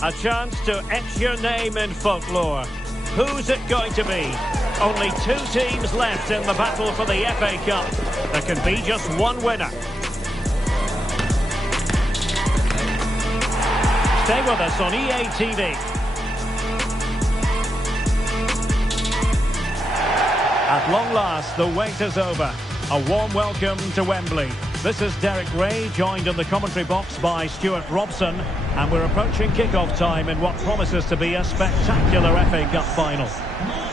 A chance to etch your name in folklore. Who's it going to be? Only two teams left in the battle for the FA Cup. There can be just one winner. Stay with us on EA TV. At long last, the wait is over. A warm welcome to Wembley. This is Derek Ray, joined in the commentary box by Stuart Robson, and we're approaching kick-off time in what promises to be a spectacular FA Cup final.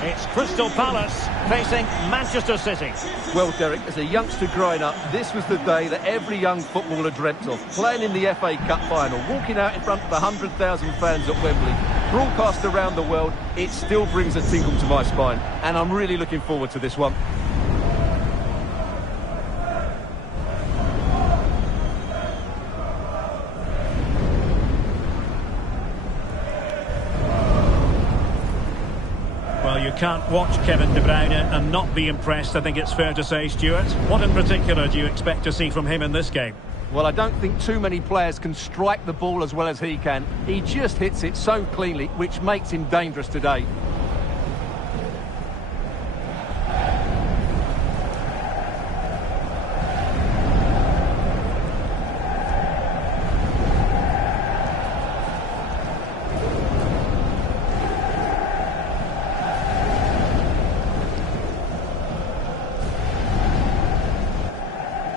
It's Crystal Palace facing Manchester City. Well, Derek, as a youngster growing up, this was the day that every young footballer dreamt of. Playing in the FA Cup final, walking out in front of 100,000 fans at Wembley, broadcast around the world, it still brings a tingle to my spine. And I'm really looking forward to this one. Well, you can't watch Kevin De Bruyne and not be impressed, I think it's fair to say, Stuart. What in particular do you expect to see from him in this game? Well, I don't think too many players can strike the ball as well as he can. He just hits it so cleanly, which makes him dangerous today.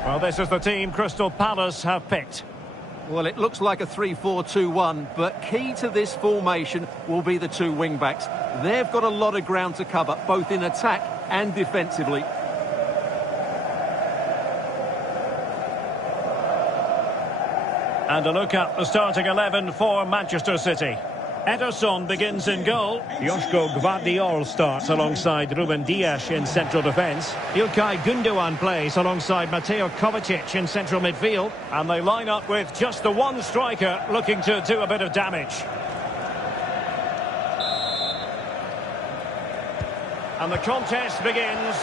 Well, this is the team Crystal Palace have picked. Well, it looks like a 3-4-2-1, but key to this formation will be the two wing-backs. They've got a lot of ground to cover, both in attack and defensively. And a look at the starting 11 for Manchester City. Ederson begins in goal. Joško Gvardiol starts alongside Ruben Dias in central defence. Ilkay Gundogan plays alongside Mateo Kovacic in central midfield. And they line up with just the one striker looking to do a bit of damage. And the contest begins.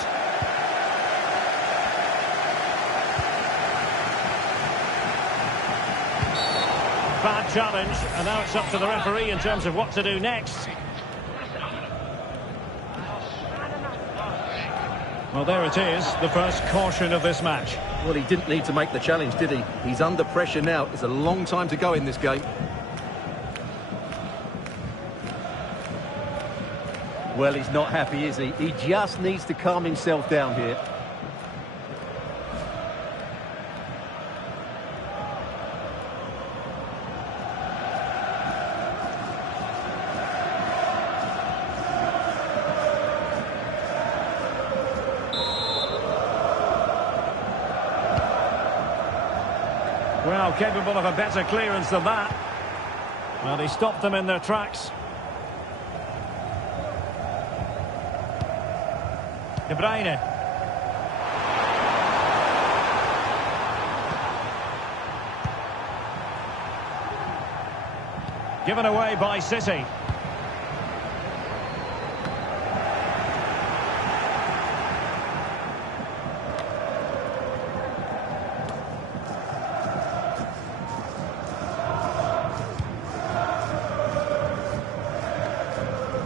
Bad challenge, and now it's up to the referee in terms of what to do next. Well, there it is, the first caution of this match. Well, he didn't need to make the challenge, did he? He's under pressure now. It's a long time to go in this game. Well, he's not happy, is he? He just needs to calm himself down here. Well, capable of a better clearance than that. Well, he stopped them in their tracks. De Bruyne. Given away by City.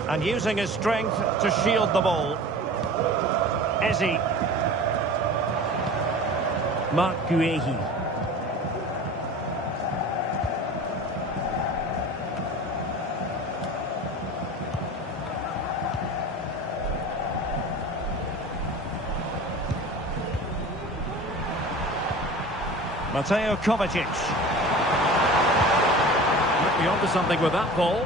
And using his strength to shield the ball. Eze. Marc Guehi. Mateo Kovacic. Might be onto something with that ball.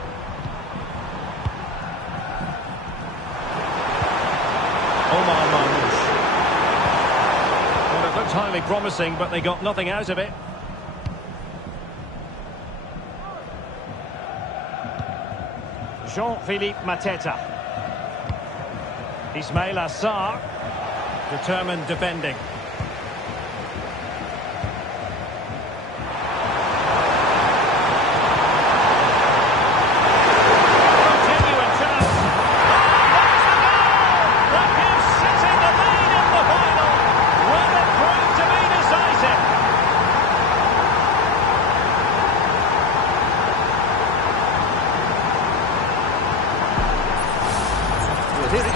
Omar Marmoush. Well, it looked highly promising, but they got nothing out of it. Jean-Philippe Mateta. Ismail Assar. Determined defending.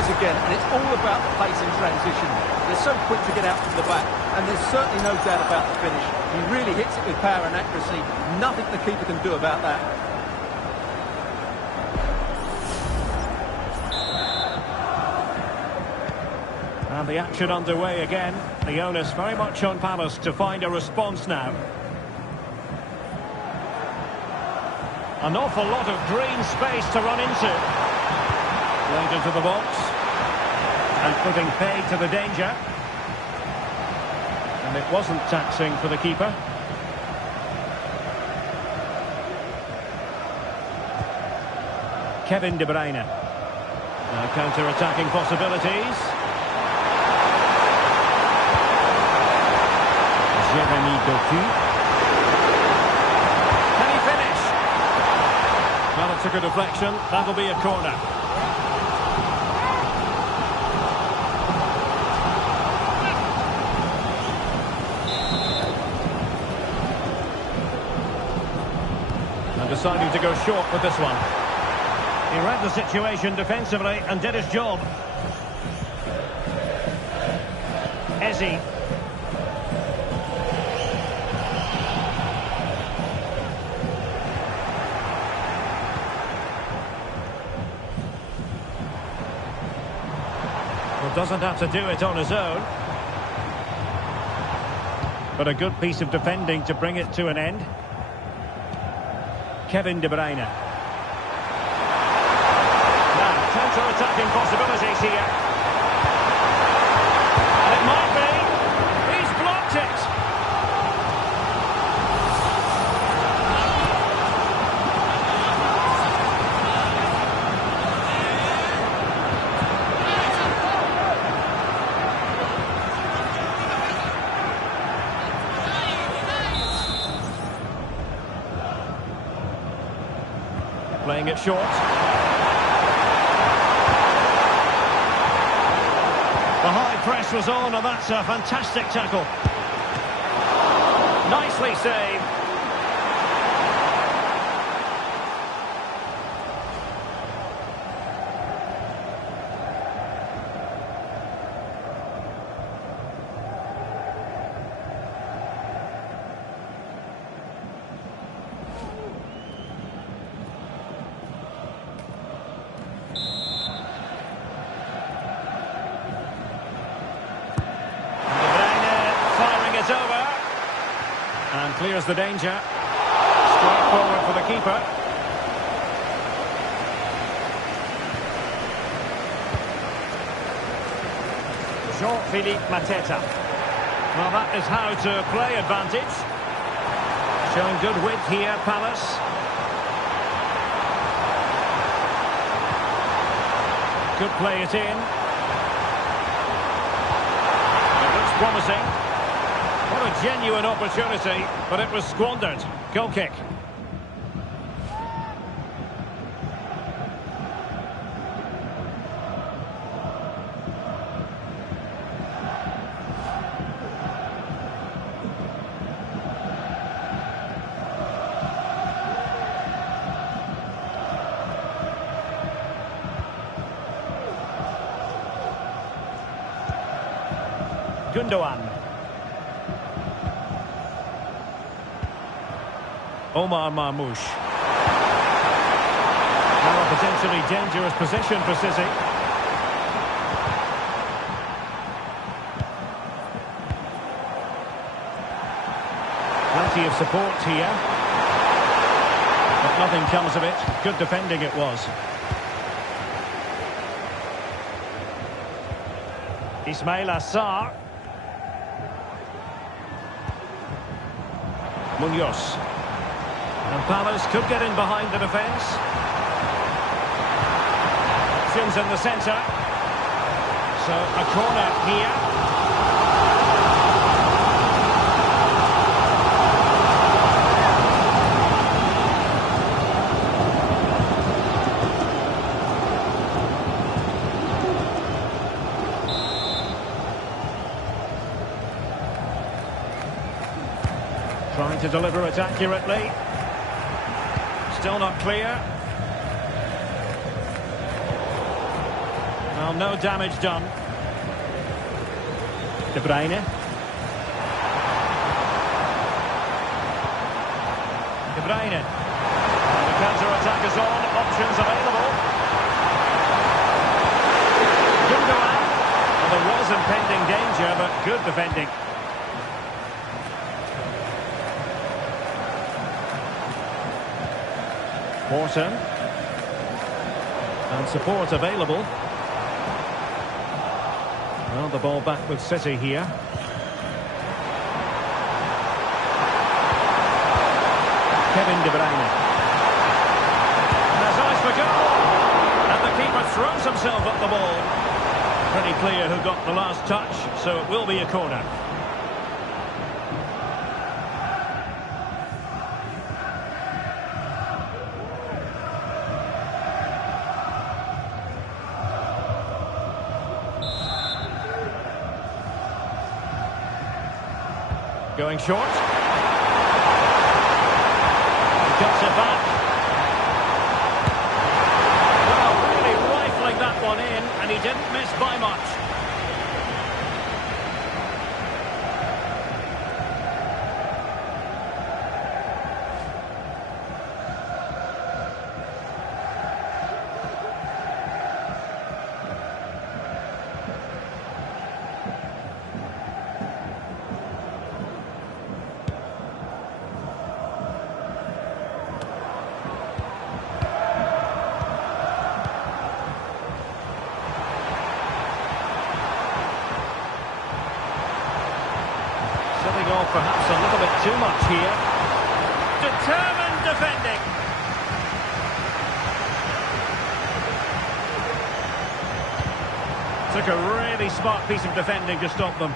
goes again, and it's all about the pace in transition. They're so quick to get out from the back, and there's certainly no doubt about the finish. He really hits it with power and accuracy. Nothing the keeper can do about that. And the action underway again. The onus very much on Palace to find a response now. An awful lot of green space to run into. Played into the box. And putting paid to the danger. And it wasn't taxing for the keeper. Kevin De Bruyne. Now counter-attacking possibilities. Jeremy Doku. Can he finish? Well, it took a deflection. That'll be a corner. And deciding to go short with this one. He read the situation defensively and did his job. Eze. Doesn't have to do it on his own. But a good piece of defending to bring it to an end. Kevin De Bruyne. Now, counter-attacking possibilities here. And it might be. He's blocked it. Playing it short. The high press was on, and that's a fantastic tackle. Nicely saved. Over and clears the danger. Straight forward for the keeper. Jean-Philippe Mateta. Well, that is how to play advantage. Showing good width here, Palace. Could play it in. It looks promising. What a genuine opportunity, but it was squandered. Goal kick. Gundogan. Omar Marmoush. Now a potentially dangerous position for City. Plenty of support here. But nothing comes of it. Good defending it was. Ismail Assar. Munoz. And Palace could get in behind the defence. Options in the centre. So a corner here. Trying to deliver it accurately. Still not clear. Well, no damage done. De Bruyne. De Bruyne. The counter-attack is on. Options available. Gundogan. Well, there was impending danger, but good defending. Morton. And support available. Well, the ball back with City here. Kevin De Bruyne. And there's eyes for goal. And the keeper throws himself at the ball. Pretty clear who got the last touch, so it will be a corner. Going short. He cuts it back. Well, really rifling that one in, and he didn't miss by much. Setting off perhaps a little bit too much here. Determined defending. Took a really smart piece of defending to stop them.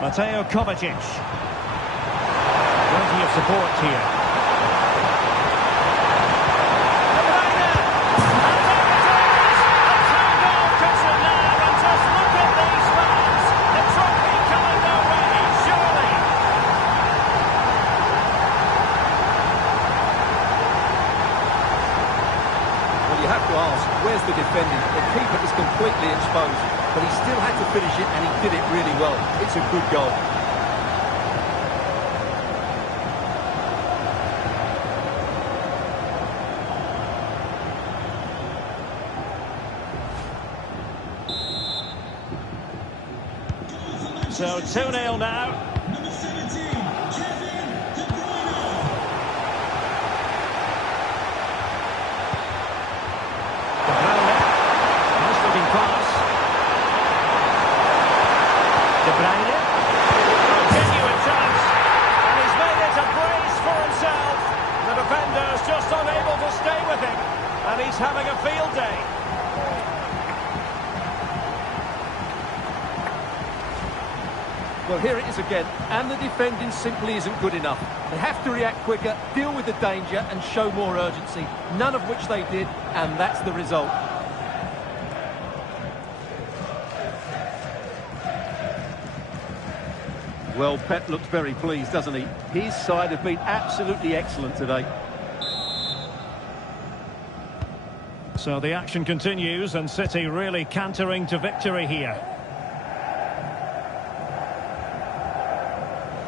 Mateo Kovacic. Plenty of support here. Where's the defending? The keeper is completely exposed, but he still had to finish it, and he did it really well. It's a good goal. So 2-0 now. Just unable to stay with him, and he's having a field day. Well, here it is again, and the defending simply isn't good enough. They have to react quicker, deal with the danger, and show more urgency, none of which they did, and that's the result. Well, Pep looks very pleased, doesn't he? His side have been absolutely excellent today. So the action continues, and City really cantering to victory here.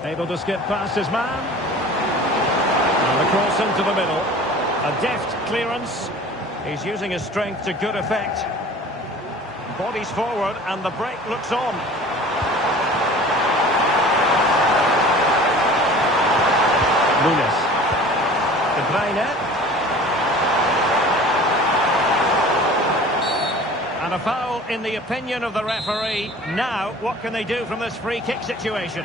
Able to skip past his man. And the cross into the middle. A deft clearance. He's using his strength to good effect. Bodies forward, and the break looks on. Nunes. De Bruyne. And a foul in the opinion of the referee. Now, what can they do from this free kick situation?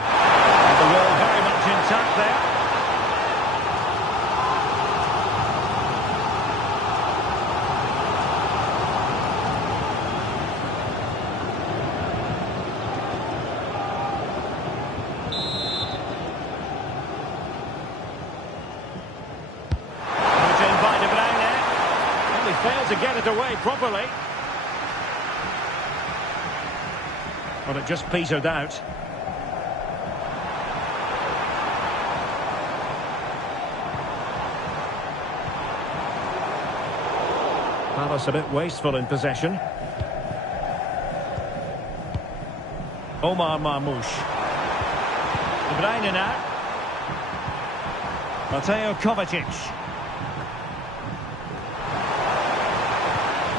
And the ball very much intact there. Failed to get it away properly. Well, it just petered out. Palace a bit wasteful in possession. Omar Marmoush. De Bruyne now. Mateo Kovacic.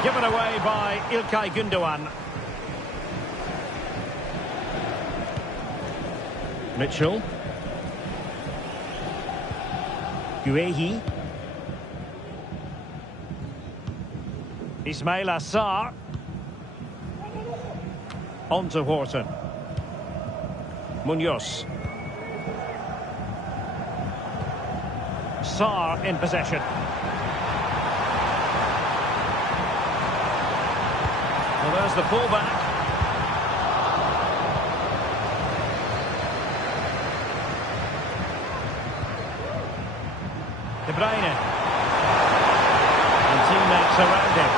Given away by İlkay Gündoğan. Mitchell. Guehi. Ismail Assar. On to Horton. Munoz. Sarr in possession. Well, there's the fullback. De Bruyne. And teammates around him.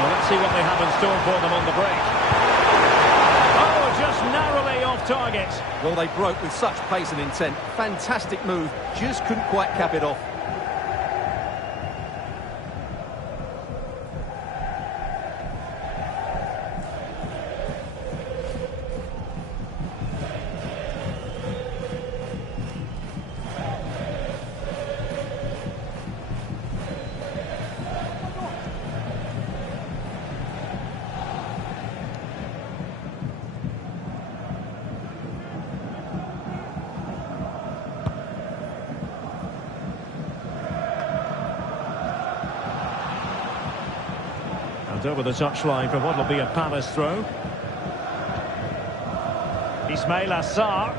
Well, let's see what they have in store for them on the break. Oh, just narrowly off target. Well, they broke with such pace and intent. Fantastic move. Just couldn't quite cap it off. And over the touchline for what will be a Palace throw. Ismail Assar.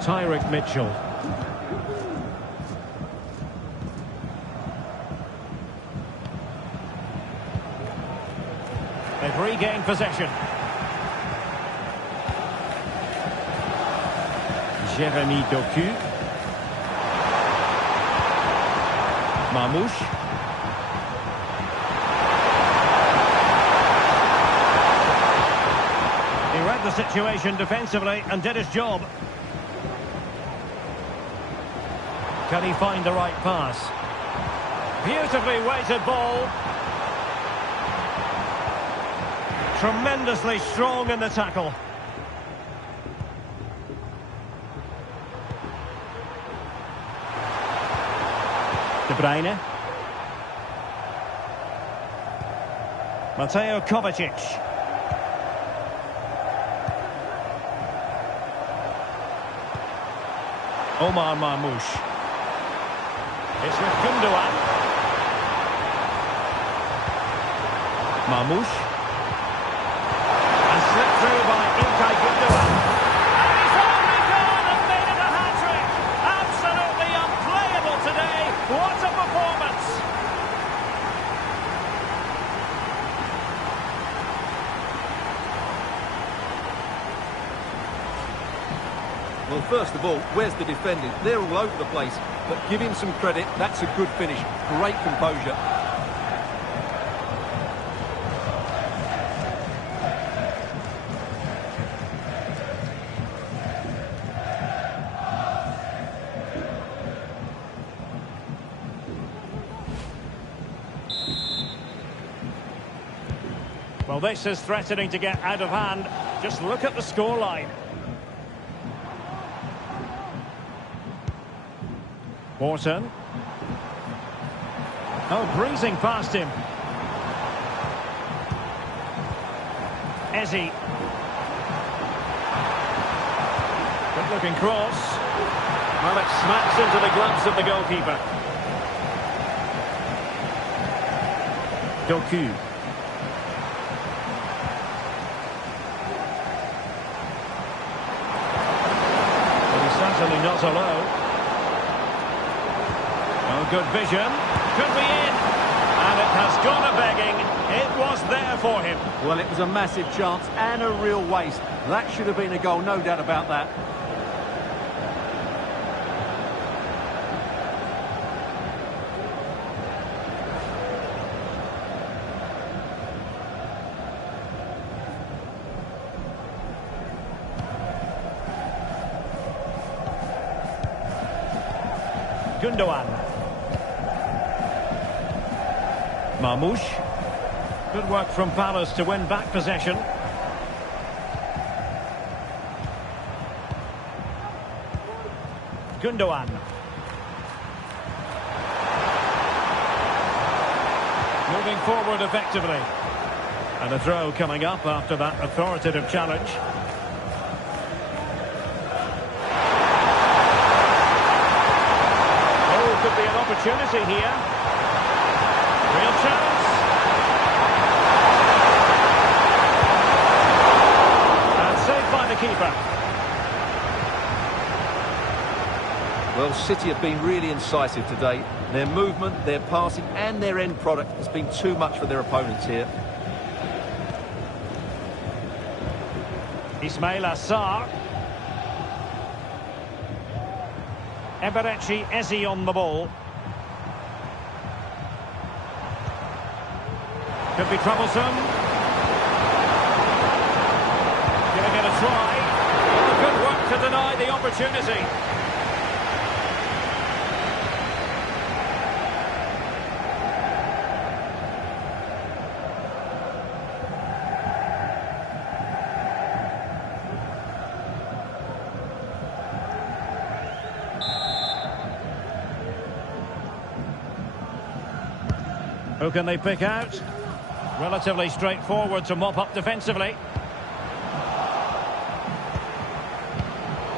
Tyrick Mitchell. They've regained possession. Jeremy Doku. Marmoush. He read the situation defensively and did his job. Can he find the right pass? Beautifully weighted ball. Tremendously strong in the tackle. De Bruyne. Mateo Kovacic. Omar Marmoush. It's with Gündoğan. Marmoush. And slipped through by İlkay Gündoğan. And he's only gone and made it a hat-trick. Absolutely unplayable today. What a performance. Well, first of all, where's the defending? They're all over the place. But give him some credit. That's a good finish. Great composure. Well, this is threatening to get out of hand. Just look at the scoreline. Horton. Oh, breezing past him. Eze. Good looking cross. Well, it smacks into the gloves of the goalkeeper. Doku. Well, he's certainly not alone. Oh, good vision. Could be in. And it has gone a-begging. It was there for him. Well, it was a massive chance and a real waste. That should have been a goal, no doubt about that. Gündoğan. Marmoush. Good work from Palace to win back possession. Gundogan. Moving forward effectively. And a throw coming up after that authoritative challenge. Oh, could be an opportunity here. Real chance. And saved by the keeper. Well, City have been really incisive today. Their movement, their passing and their end product has been too much for their opponents here. Ismail Assar. Eberechi Eze on the ball. Could be troublesome. Giving it a try. Oh, good work to deny the opportunity. Who can they pick out? Relatively straightforward to mop up defensively.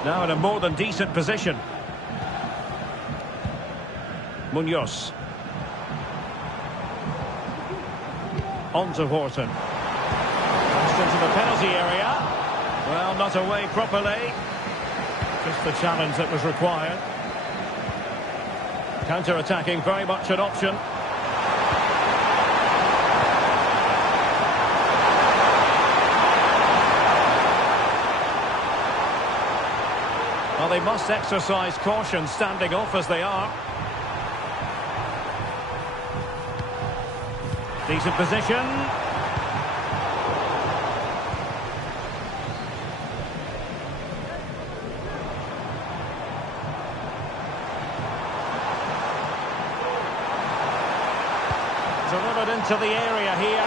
Now in a more than decent position. Munoz. On to Horton. Just into the penalty area. Well, not away properly. Just the challenge that was required. Counter-attacking, very much an option. Well, they must exercise caution standing off as they are. Decent position. Delivered into the area here.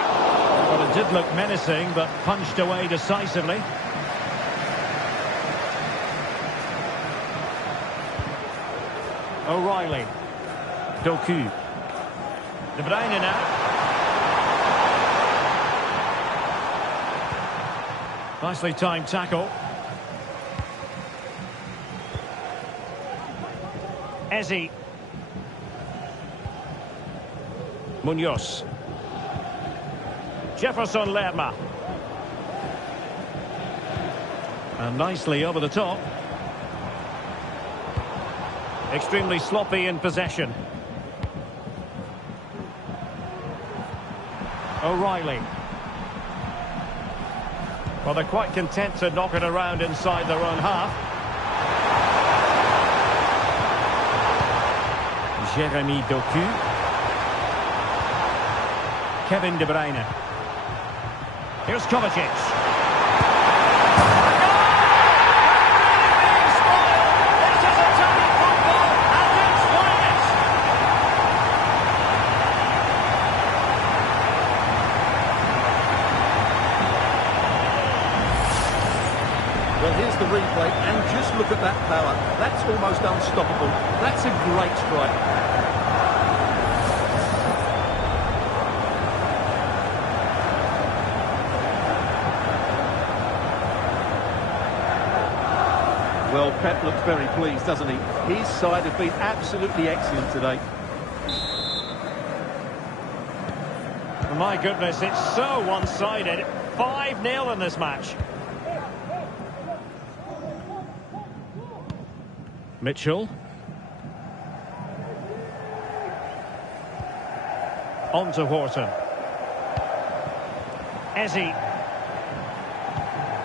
Well, it did look menacing, but punched away decisively. O'Reilly. Doku. De Bruyne now. Nicely timed tackle. Eze. Munoz. Jefferson Lerma. And nicely over the top. Extremely sloppy in possession. O'Reilly. Well, they're quite content to knock it around inside their own half. Jeremy Doku. Kevin De Bruyne. Here's Kovacic. Well, here's the replay, and just look at that power. That's almost unstoppable. That's a great strike. Well, Pep looks very pleased, doesn't he? His side have been absolutely excellent today. My goodness, it's so one-sided. 5-0 in this match. Mitchell. On to Horton. Eze.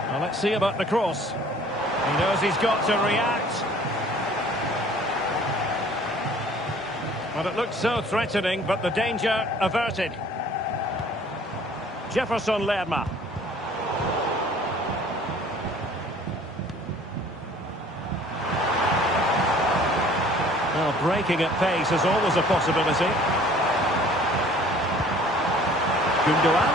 Well, let's see about the cross. He knows he's got to react. Well, it looked so threatening, but the danger averted. Jefferson Lerma. Well, breaking at pace is always a possibility. Gundogan.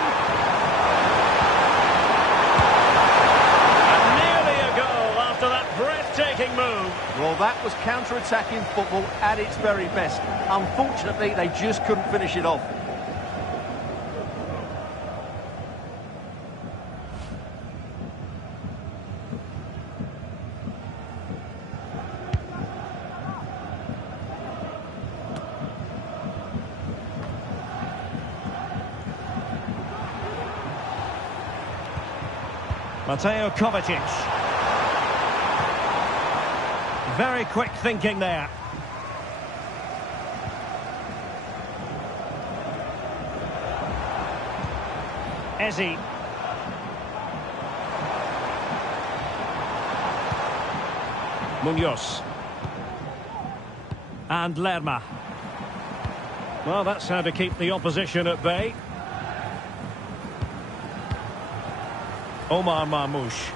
And nearly a goal after that breathtaking move. Well, that was counter-attacking football at its very best. Unfortunately, they just couldn't finish it off. Mateo Kovacic. Very quick thinking there. Eze. Munoz. And Lerma. Well, that's how to keep the opposition at bay. Omar Marmoush.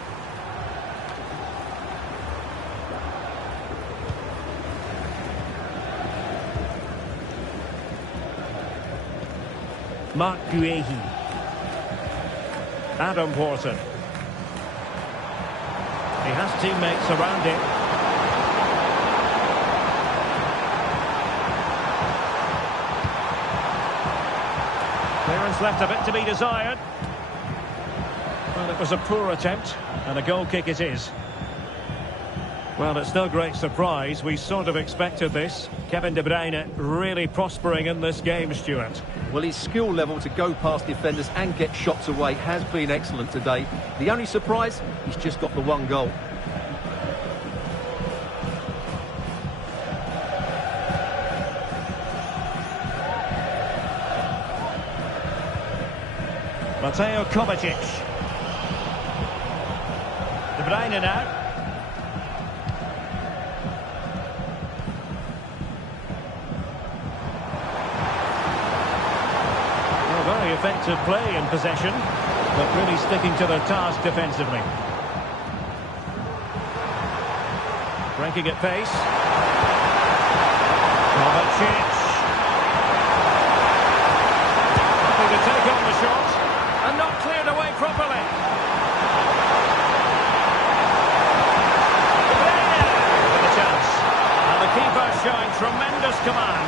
Mark Guehi. Adam Wharton. He has teammates around him. Clearance left a bit to be desired. Well, it was a poor attempt, and a goal kick it is. Well, it's no great surprise. We sort of expected this. Kevin De Bruyne really prospering in this game, Stuart. Well, his skill level to go past defenders and get shots away has been excellent today. The only surprise, he's just got the one goal. Mateo Kovacic. De Bruyne now. Well, very effective play in possession, but really sticking to their task defensively. Breaking at pace. Kovacic. Looking to take on the shot, and not cleared away properly. Keeper showing tremendous command.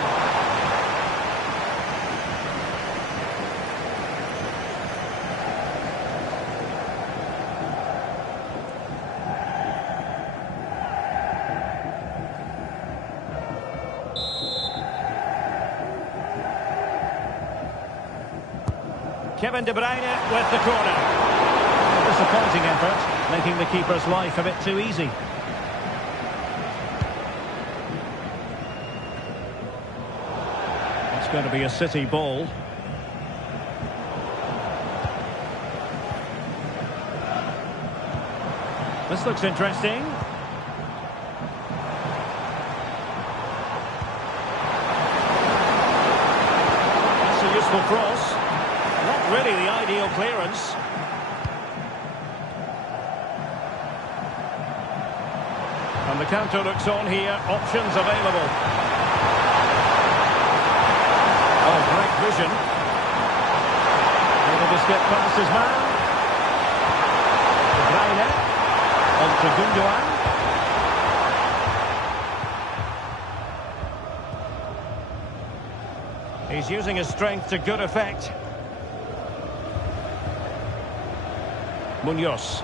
Kevin De Bruyne with the corner. Disappointing effort, making the keeper's life a bit too easy. Going to be a City ball. This looks interesting. That's a useful cross. Not really the ideal clearance. And the counter looks on here. Options available. Oh, great vision. Able to skip past his man. De Bruyne. On to Gundogan. He's using his strength to good effect. Munoz.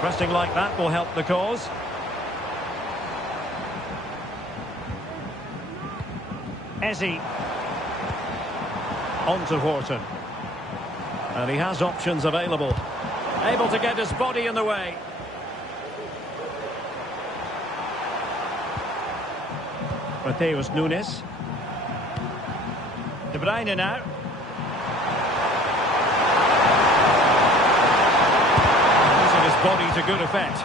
Pressing like that will help the cause. Eze. On to Wharton. And he has options available. Able to get his body in the way. Matheus Nunes. De Bruyne now. Using his body to good effect.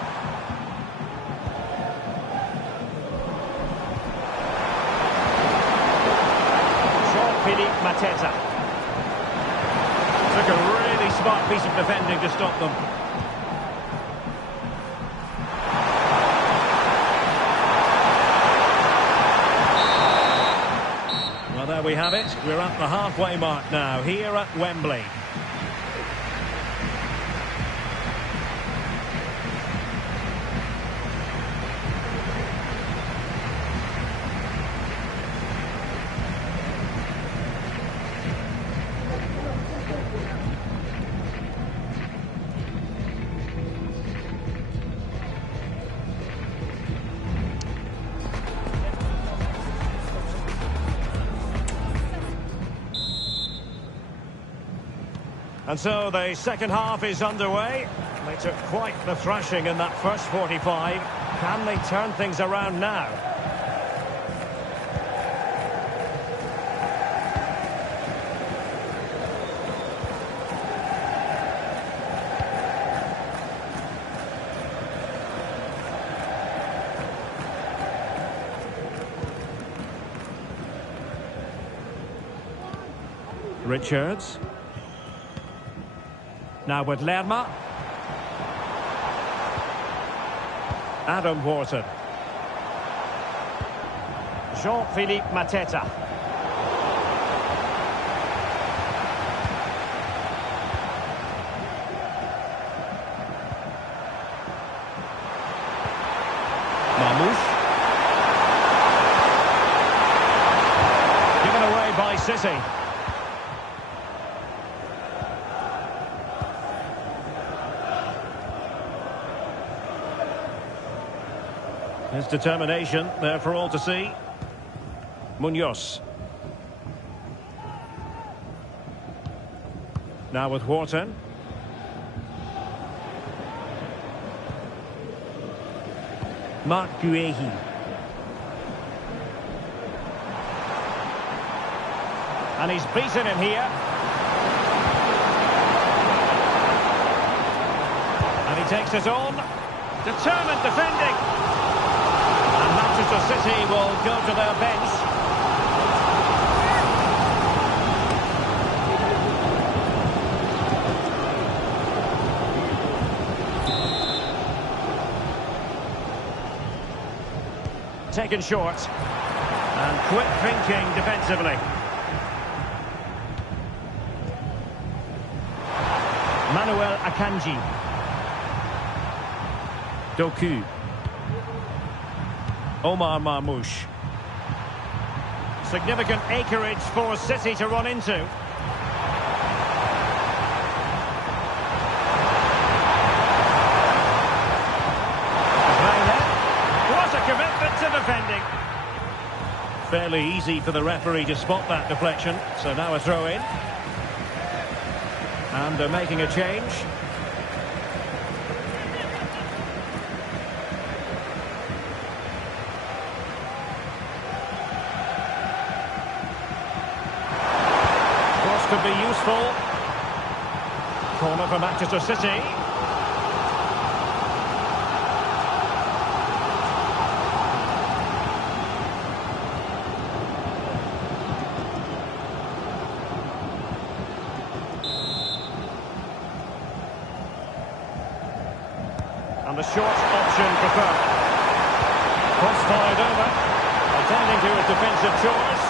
Philippe Mateta. Took a really smart piece of defending to stop them. Well, There we have it. We're at the halfway mark now, here at Wembley. And so the second half is underway. They took quite the thrashing in that first 45. Can they turn things around now? Richards. Now with Lerma. Adam Wharton. Jean-Philippe Mateta. Marmoush. Given away by City. His determination there for all to see. Munoz. Now with Wharton. Marc Guehi. And he's beaten him here. And he takes it on. Determined defending. Manchester City will go to their bench. Taken short. And quick thinking defensively. Manuel Akanji. Doku. Omar Marmoush. Significant acreage for City to run into. What a commitment to defending. Fairly easy for the referee to spot that deflection. So now a throw in. And they're making a change. Could be useful. Corner for Manchester City. And the short option preferred. Cross fired over. Attending to his defensive chores.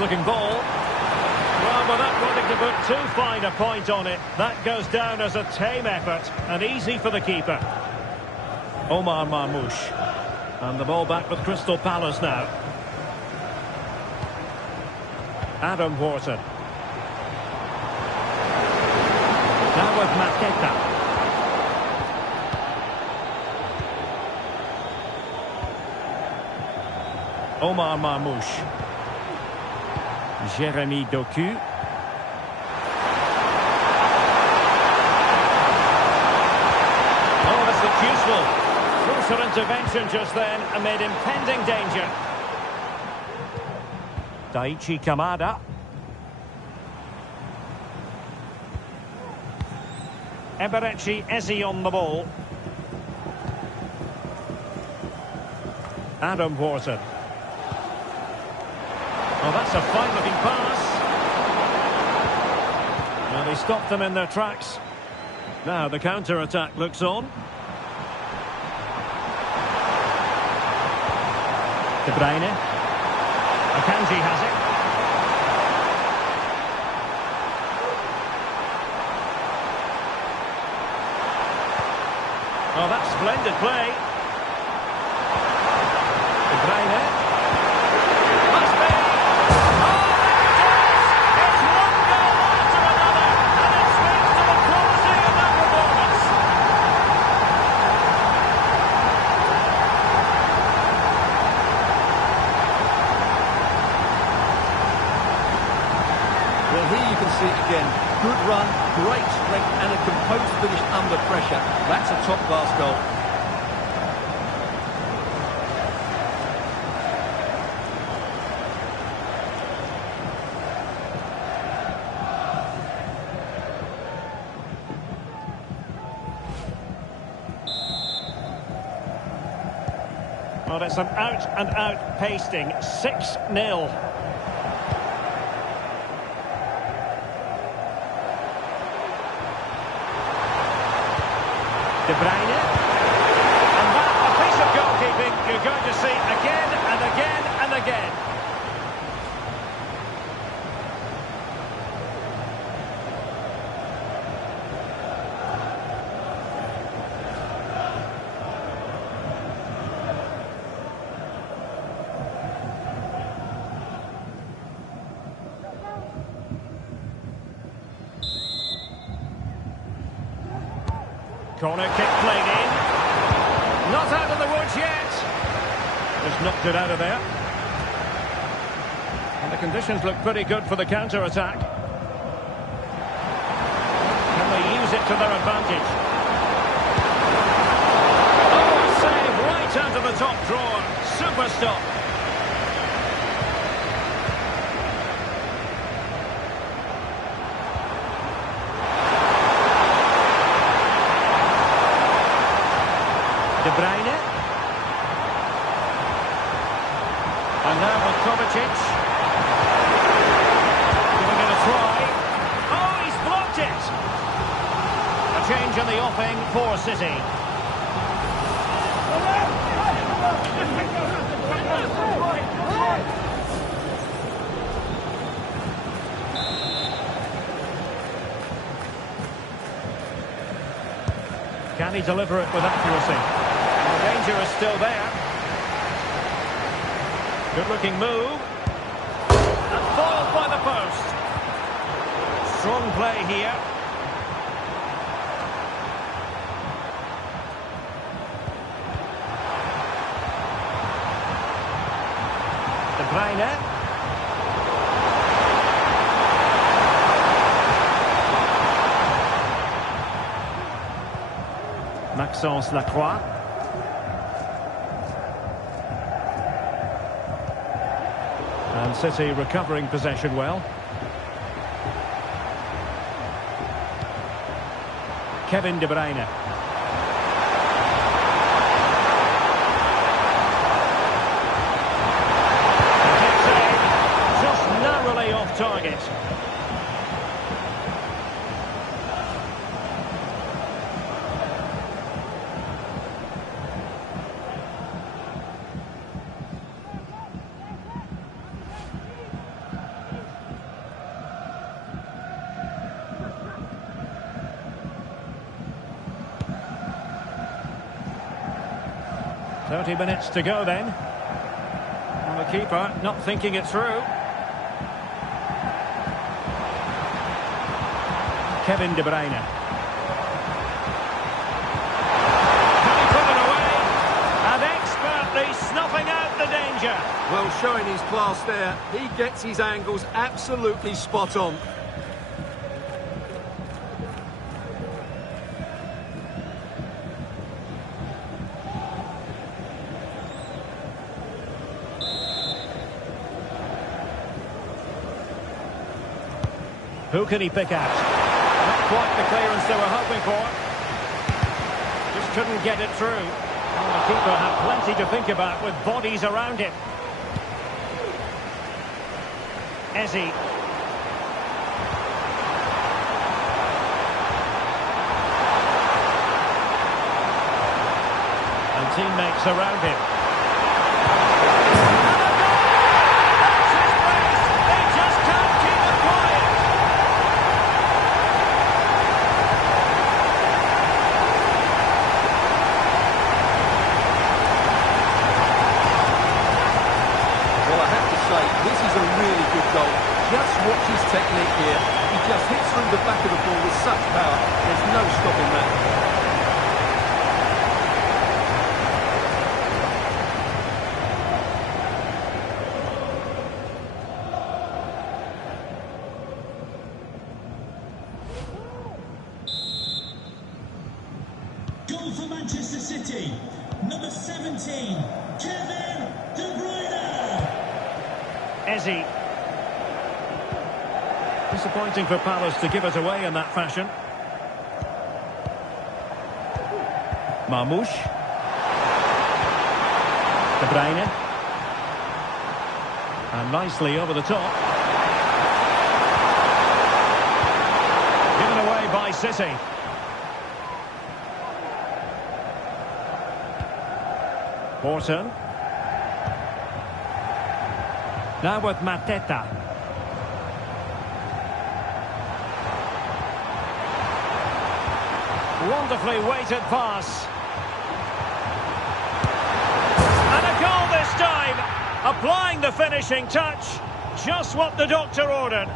Looking ball. Well, without wanting to put too fine a point on it, that goes down as a tame effort and easy for the keeper. Omar Marmoush. And the ball back with Crystal Palace now. Adam Wharton. Now with Mateta. Omar Marmoush. Jeremy Doku. Oh, this looks useful. Crucial intervention just then amid impending danger. Daichi Kamada. Eberechi Eze on the ball. Adam Wharton. Oh, that's a fine-looking pass. Well, they stopped them in their tracks. Now the counter-attack looks on. De Bruyne. Akanji has it. Oh, that's splendid play. De Bruyne. Must be. Oh, it's one goal after another, and it speaks to the quality of that performance. Well, here you can see it again. Good run, great strength, and a composed finish under pressure. That's a top-class goal. Well, it's an out-and-out pasting. 6-0. De Bruyne. And that, a piece of goalkeeping you're going to see again and again and again. Corner kick played in. Not out of the woods yet. Just knocked it out of there. And the conditions look pretty good for the counter-attack. Can they use it to their advantage? Oh, a save right out of the top drawer. Super stop. De Bruyne. And now with Kovacic. Giving it a try. Oh, he's blocked it. A change in the offing for City. Can he deliver it with accuracy? The danger is still there. Good-looking move. And foiled by the post. Strong play here. De Bruyne. Maxence Lacroix. And City recovering possession well. Kevin De Bruyne. Just narrowly off target. Minutes to go then. And the keeper not thinking it through. Kevin De Bruyne. Can he put it away? And expertly snuffing out the danger. Well, showing his class there. He gets his angles absolutely spot on. Who can he pick out? Not quite the clearance they were hoping for. Just couldn't get it through. And the keeper had plenty to think about with bodies around him. Eze. teammates around him. They just can't keep it quiet. Well, I have to say, this is a really good goal. Just watch his technique here. He just hits through the back of the ball with such power. There's no stopping that. Goal for Manchester City, number 17, Kevin De Bruyne. Eze. Disappointing for Palace to give it away in that fashion. Marmoush. De Bruyne. And nicely over the top. Given away by City. Horton. Now with Mateta. Wonderfully weighted pass. And a goal this time. Applying the finishing touch. Just what the doctor ordered.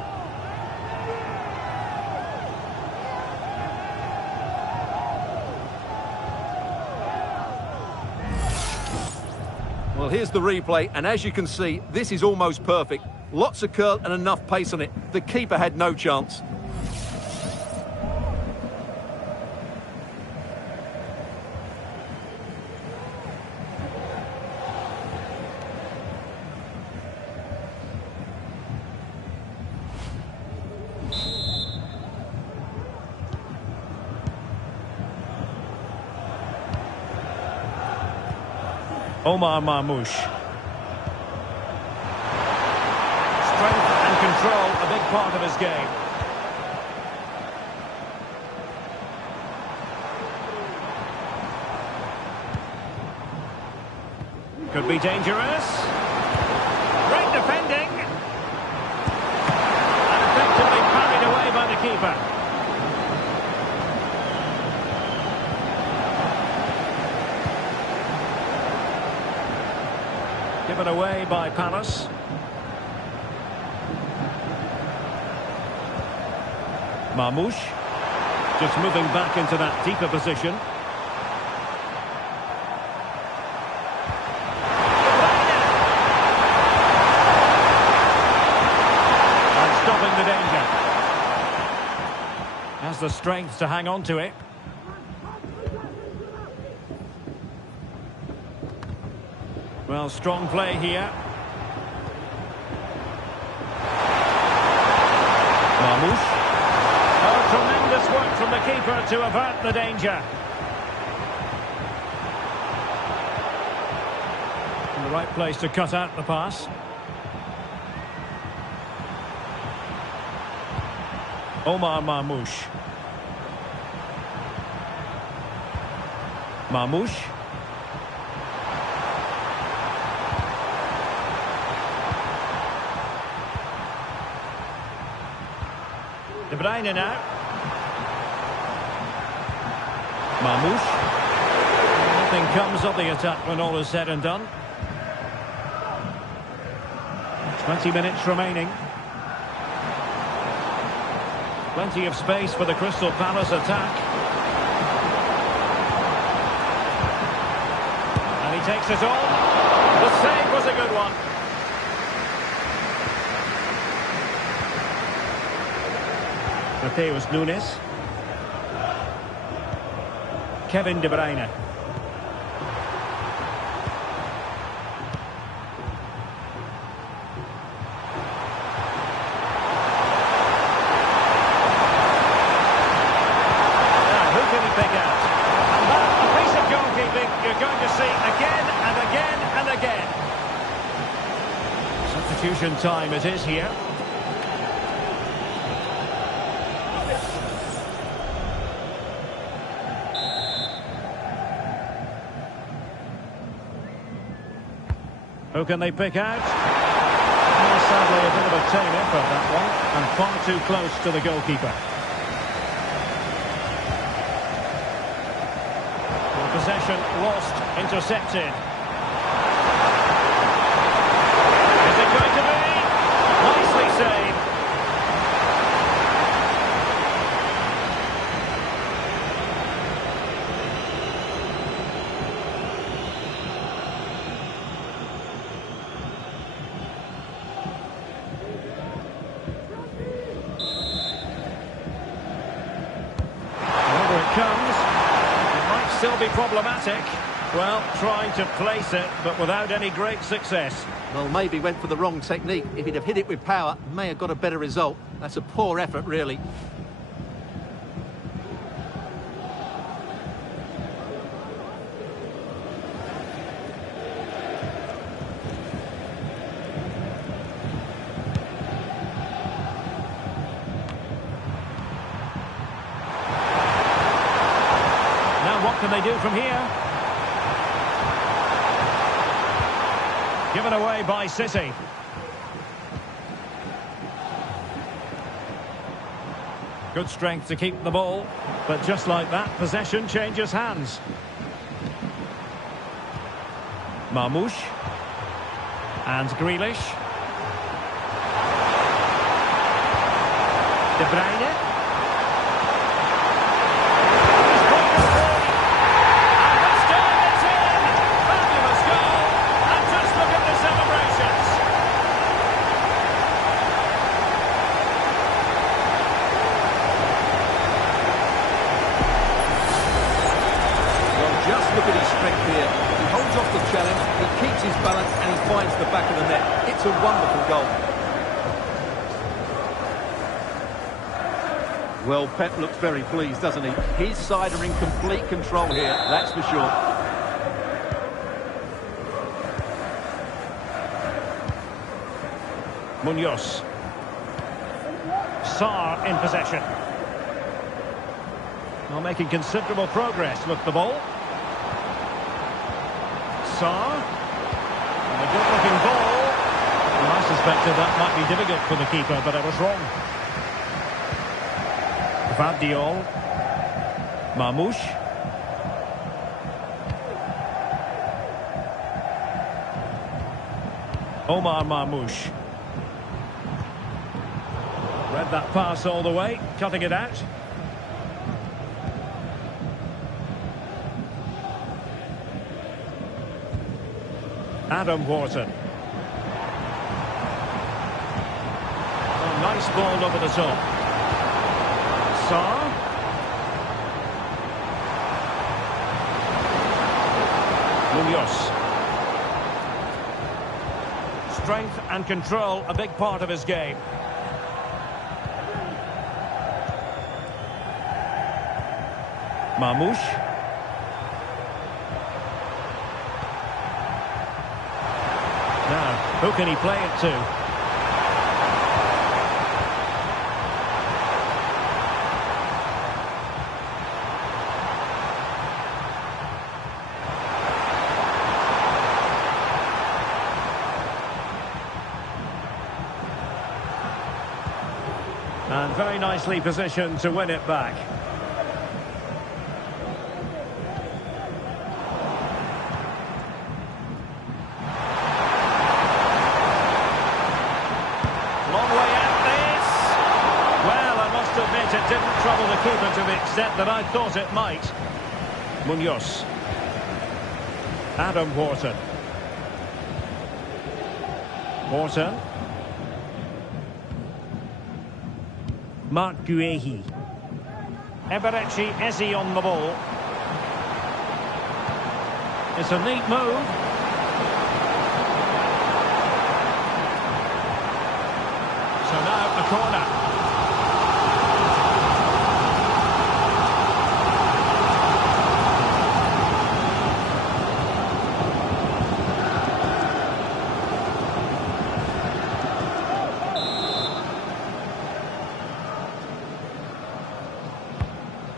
Well, here's the replay, and as you can see, this is almost perfect. Lots of curl and enough pace on it. The keeper had no chance. Omar Marmoush. Strength and control, a big part of his game. Could be dangerous. Great defending. And effectively parried away by the keeper. Given away by Palace. Marmoush. Just moving back into that deeper position. And stopping the danger. Has the strength to hang on to it. Well, strong play here. Marmoush. Oh, tremendous work from the keeper to avert the danger. In the right place to cut out the pass. Omar Marmoush. Marmoush. De Bruyne now. Marmoush. Nothing comes of the attack when all is said and done. 20 minutes remaining. Plenty of space for the Crystal Palace attack. And he takes it on. The save was a good one. Matheus Nunes. Kevin De Bruyne. Who can he pick out? And that's a piece of goalkeeping you're going to see again and again and again. Substitution time it is here. Who can they pick out? Well, sadly, a bit of a tame effort, that one, and far too close to the goalkeeper. Possession lost, intercepted. Is it going to be? Nicely saved. Whenever it comes, still be problematic. Well, trying to place it, but without any great success. Well, maybe went for the wrong technique. If he'd have hit it with power, may have got a better result. That's a poor effort, really. What can they do from here? Given away by City. Good strength to keep the ball, but just like that, possession changes hands. Marmoush. And Grealish. De Bruyne. Just look at his strength here. He holds off the challenge, he keeps his balance, and he finds the back of the net. It's a wonderful goal. Well, Pep looks very pleased, doesn't he? His side are in complete control here, that's for sure. Munoz. Sarr in possession. Well, making considerable progress with the ball. Sarr. And a good-looking ball. Well, I suspected that might be difficult for the keeper, but I was wrong. Gvardiol. Marmoush. Omar Marmoush. Read that pass all the way, cutting it out. Adam Wharton. Oh, nice ball over the top. Sarr. Munoz. Strength and control, a big part of his game. Marmoush. Now, who can he play it to? And very nicely positioned to win it back. It didn't trouble the keeper to the extent that I thought it might. Munoz. Adam Wharton. Wharton. Marc Guehi. Eberechi Eze on the ball. It's a neat move. So now a corner.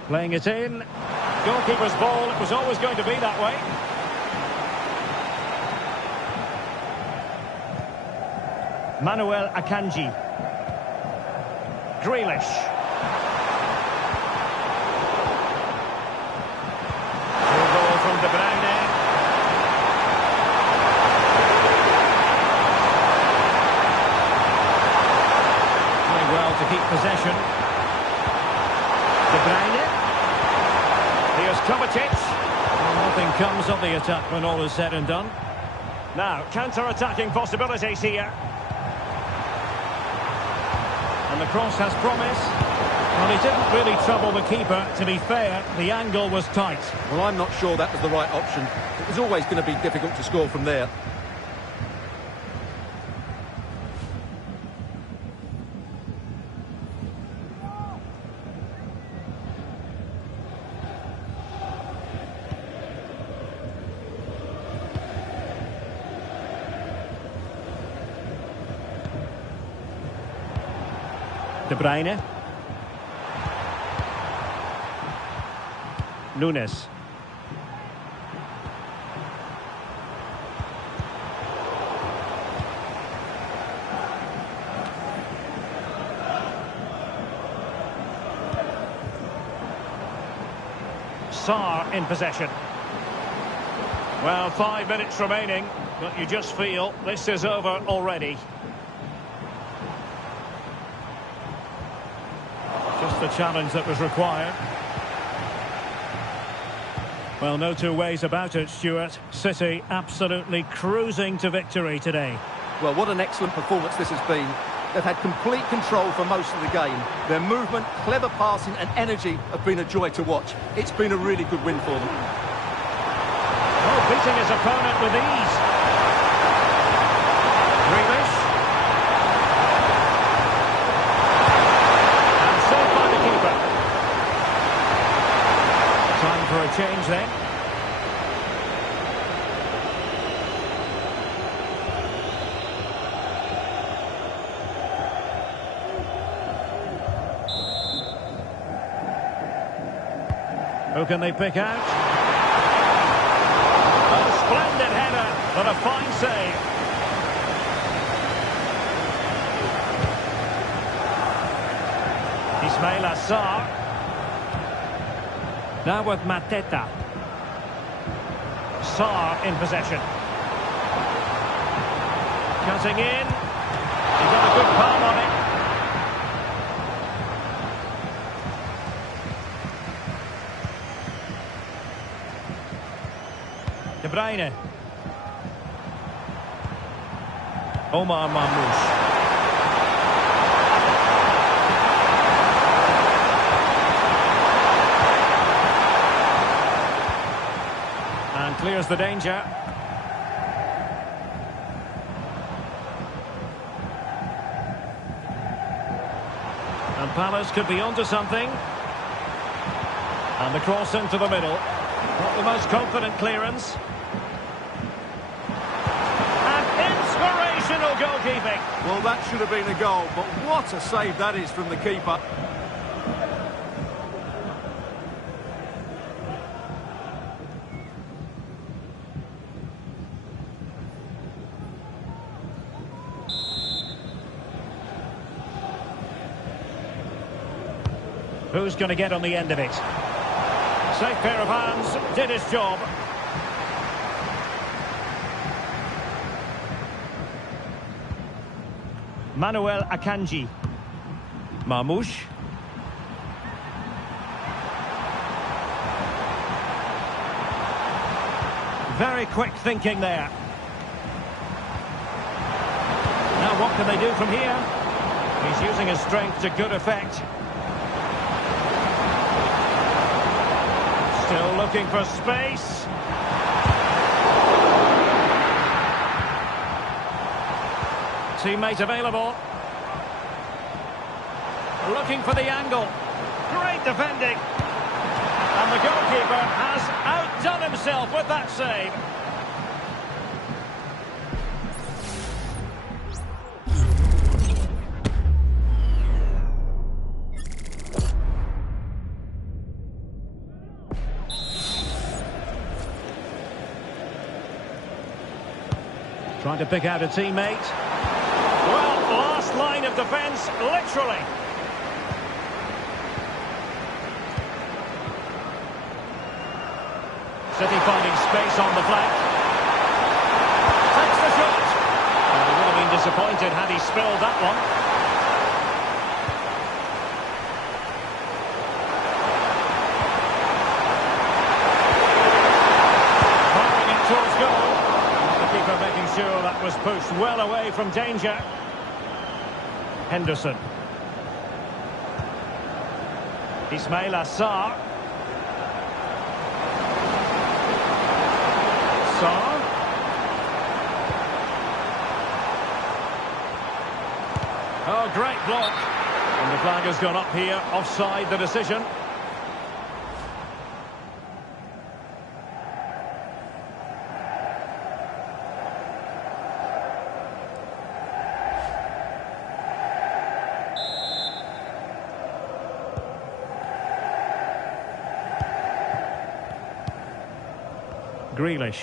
Playing it in. Goalkeeper's ball. It was always going to be that way. Manuel Akanji. Grealish. Through goal from De Bruyne. Doing well to keep possession. De Bruyne. Here's Kovacic. Nothing comes of the attack when all is said and done. Now, counter-attacking possibilities here. And the cross has promise. Well, he didn't really trouble the keeper. To be fair, the angle was tight. Well, I'm not sure that was the right option. It was always going to be difficult to score from there. De Bruyne. Nunes. Sarr in possession. Well, 5 minutes remaining, but you just feel this is over already. Just the challenge that was required. Well, no two ways about it, Stuart. City absolutely cruising to victory today. Well, what an excellent performance this has been. They've had complete control for most of the game. Their movement, clever passing and energy have been a joy to watch. It's been a really good win for them. Oh, beating his opponent with ease. Grealish. And saved by the keeper. Time for a change then. Who can they pick out? A splendid header, but a fine save. Ismail Assar. Now with Mateta. Sarr in possession. Cutting in. He got a good palm on it. De Bruyne. Omar Marmoush. And clears the danger. And Palace could be onto something. And the cross into the middle. Not the most confident clearance. Inspirational goalkeeping. Well, that should have been a goal, but what a save that is from the keeper. Who's going to get on the end of it? Safe pair of hands, did his job. Manuel Akanji. Marmoush. Very quick thinking there. Now what can they do from here? He's using his strength to good effect. Still looking for space. Teammate available. Looking for the angle. Great defending. And the goalkeeper has outdone himself with that save. Trying to pick out a teammate. Well, last line of defence, literally. City finding space on the flank. Takes the shot. Well, he would have been disappointed had he spilled that one. Firing it towards goal. The keeper making sure that was pushed well away from danger. Henderson. Ismail Assar. Oh, great block. And the flag has gone up here, offside the decision. Grealish.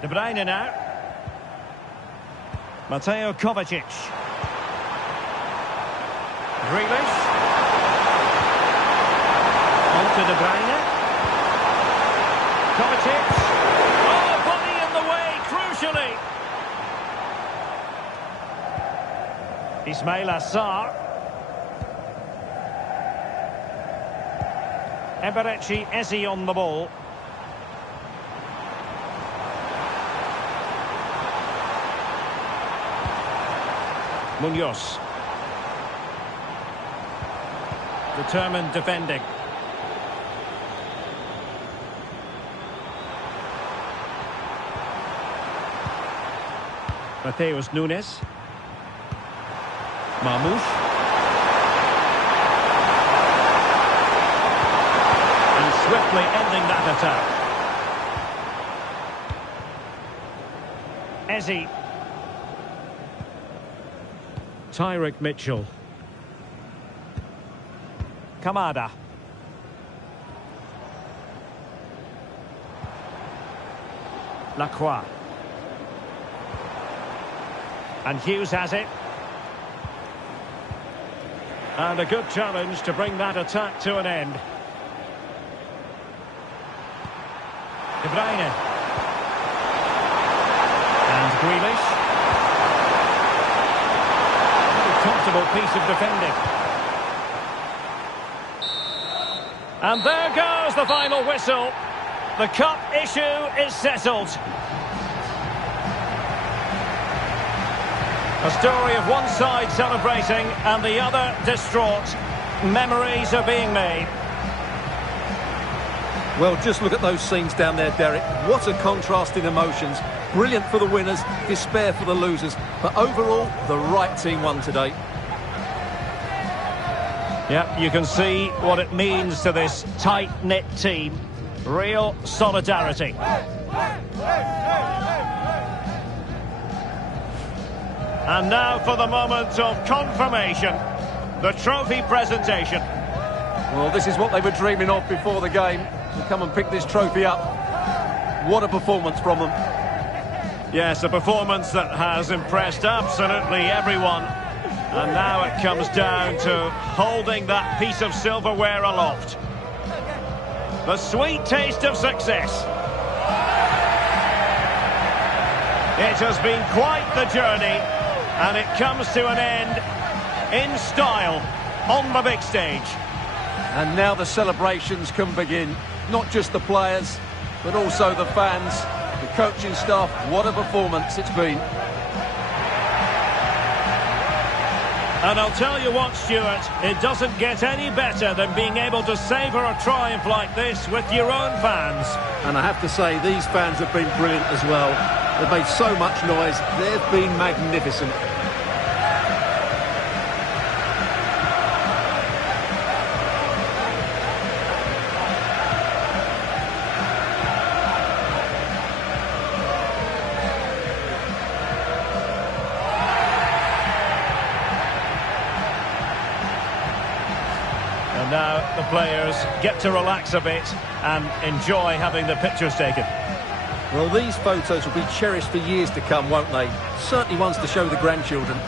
De Bruyne now. Mateo Kovacic. Grealish. On to De Bruyne. Kovacic. Oh, body in the way, crucially. Ismail Assar. Eberechi Eze on the ball. Munoz. Determined defending. Mateus Nunes. Marmoush. And swiftly ending that attack. Eze. Tyrick Mitchell. Kamada. Lacroix. And Hughes has it. And a good challenge to bring that attack to an end. De Bruyne. And Grealish. Comfortable piece of defending. And there goes the final whistle. The cup issue is settled. A story of one side celebrating and the other distraught. Memories are being made. Well, just look at those scenes down there, Derek. What a contrast in emotions. Brilliant for the winners, despair for the losers. But overall, the right team won today. Yep, you can see what it means to this tight-knit team. Real solidarity. And now for the moment of confirmation. The trophy presentation. Well, this is what they were dreaming of before the game. To come and pick this trophy up. What a performance from them. Yes, a performance that has impressed absolutely everyone. And now it comes down to holding that piece of silverware aloft. The sweet taste of success. It has been quite the journey, and it comes to an end in style on the big stage. And now the celebrations can begin. Not just the players, but also the fans, the coaching staff. What a performance it's been. And I'll tell you what, Stuart, it doesn't get any better than being able to savour a triumph like this with your own fans. And I have to say, these fans have been brilliant as well. They've made so much noise. They've been magnificent. And now the players get to relax a bit and enjoy having the pictures taken. Well, these photos will be cherished for years to come, won't they? Certainly ones to show the grandchildren.